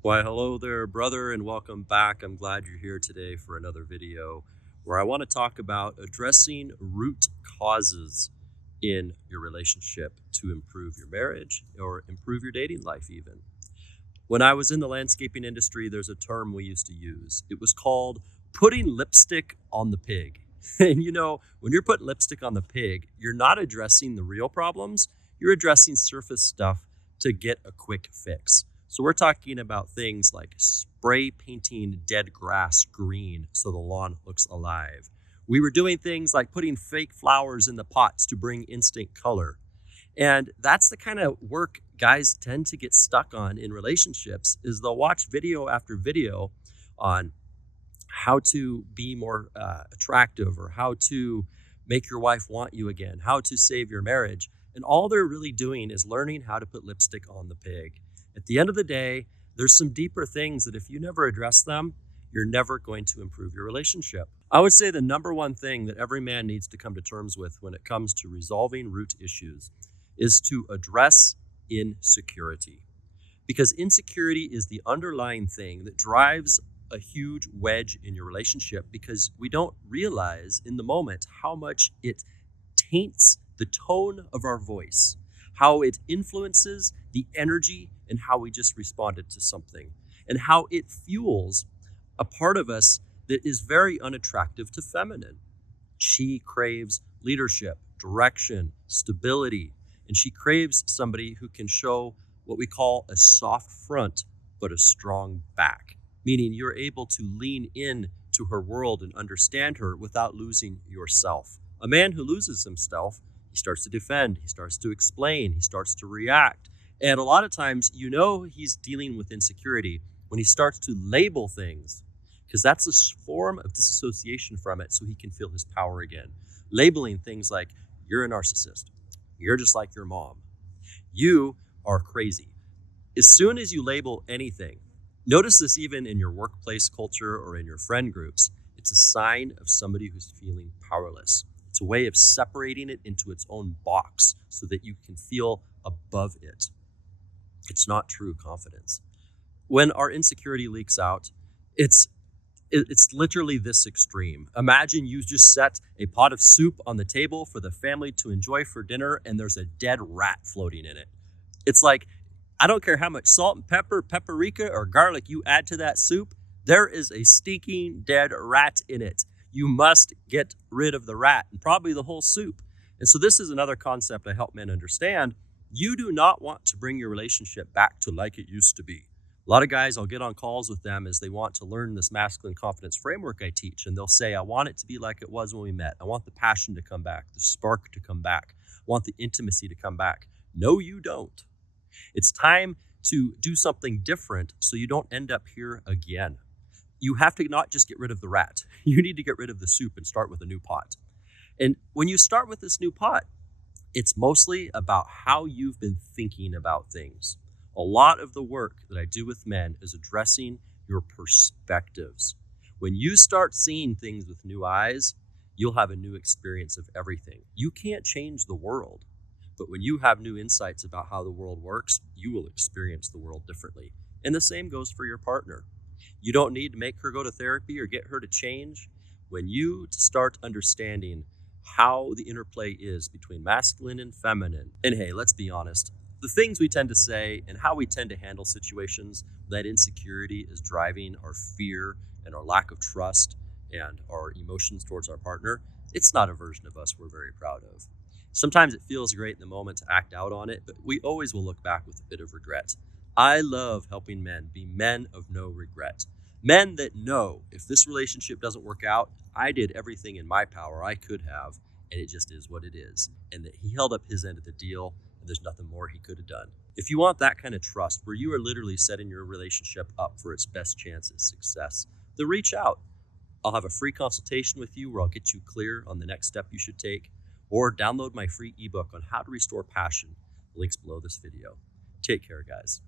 Why, hello there, brother, and welcome back. I'm glad you're here today for another video where I want to talk about addressing root causes in your relationship to improve your marriage or improve your dating life, even. When I was in the landscaping industry, there's a term we used to use. It was called putting lipstick on the pig. And when you're putting lipstick on the pig, you're not addressing the real problems, you're addressing surface stuff to get a quick fix. So we're talking about things like spray painting dead grass green so the lawn looks alive. We were doing things like putting fake flowers in the pots to bring instant color. And that's the kind of work guys tend to get stuck on in relationships is they'll watch video after video on how to be more attractive or how to make your wife want you again, how to save your marriage. And all they're really doing is learning how to put lipstick on the pig. At the end of the day, there's some deeper things that if you never address them, you're never going to improve your relationship. I would say the number one thing that every man needs to come to terms with when it comes to resolving root issues is to address insecurity. Because insecurity is the underlying thing that drives a huge wedge in your relationship because we don't realize in the moment how much it taints the tone of our voice, how it influences the energy and how we just responded to something, and how it fuels a part of us that is very unattractive to feminine. She craves leadership, direction, stability, and she craves somebody who can show what we call a soft front, but a strong back, meaning you're able to lean in to her world and understand her without losing yourself. A man who loses himself, he starts to defend, he starts to explain, he starts to react. And a lot of times, he's dealing with insecurity when he starts to label things, because that's a form of disassociation from it so he can feel his power again. Labeling things like, you're a narcissist, you're just like your mom, you are crazy. As soon as you label anything, notice this even in your workplace culture or in your friend groups, it's a sign of somebody who's feeling powerless. It's a way of separating it into its own box so that you can feel above it. It's not true confidence. When our insecurity leaks out, it's literally this extreme. Imagine you just set a pot of soup on the table for the family to enjoy for dinner and there's a dead rat floating in it. It's like, I don't care how much salt and pepper, paprika, or garlic you add to that soup, there is a stinking dead rat in it. You must get rid of the rat and probably the whole soup. And so this is another concept I help men understand. You do not want to bring your relationship back to like it used to be. A lot of guys, I'll get on calls with them as they want to learn this masculine confidence framework I teach. And they'll say, I want it to be like it was when we met. I want the passion to come back, the spark to come back. I want the intimacy to come back. No, you don't. It's time to do something different so you don't end up here again. You have to not just get rid of the rat. You need to get rid of the soup and start with a new pot. And when you start with this new pot, it's mostly about how you've been thinking about things. A lot of the work that I do with men is addressing your perspectives. When you start seeing things with new eyes, you'll have a new experience of everything. You can't change the world, but when you have new insights about how the world works, you will experience the world differently. And the same goes for your partner. You don't need to make her go to therapy or get her to change. When you start understanding how the interplay is between masculine and feminine, and hey, let's be honest, the things we tend to say and how we tend to handle situations, that insecurity is driving our fear and our lack of trust and our emotions towards our partner, it's not a version of us we're very proud of. Sometimes it feels great in the moment to act out on it, but we always will look back with a bit of regret. I love helping men be men of no regret. Men that know if this relationship doesn't work out, I did everything in my power I could have, and it just is what it is. And that he held up his end of the deal, and there's nothing more he could have done. If you want that kind of trust, where you are literally setting your relationship up for its best chance at success, then reach out. I'll have a free consultation with you where I'll get you clear on the next step you should take, or download my free ebook on how to restore passion. Links below this video. Take care, guys.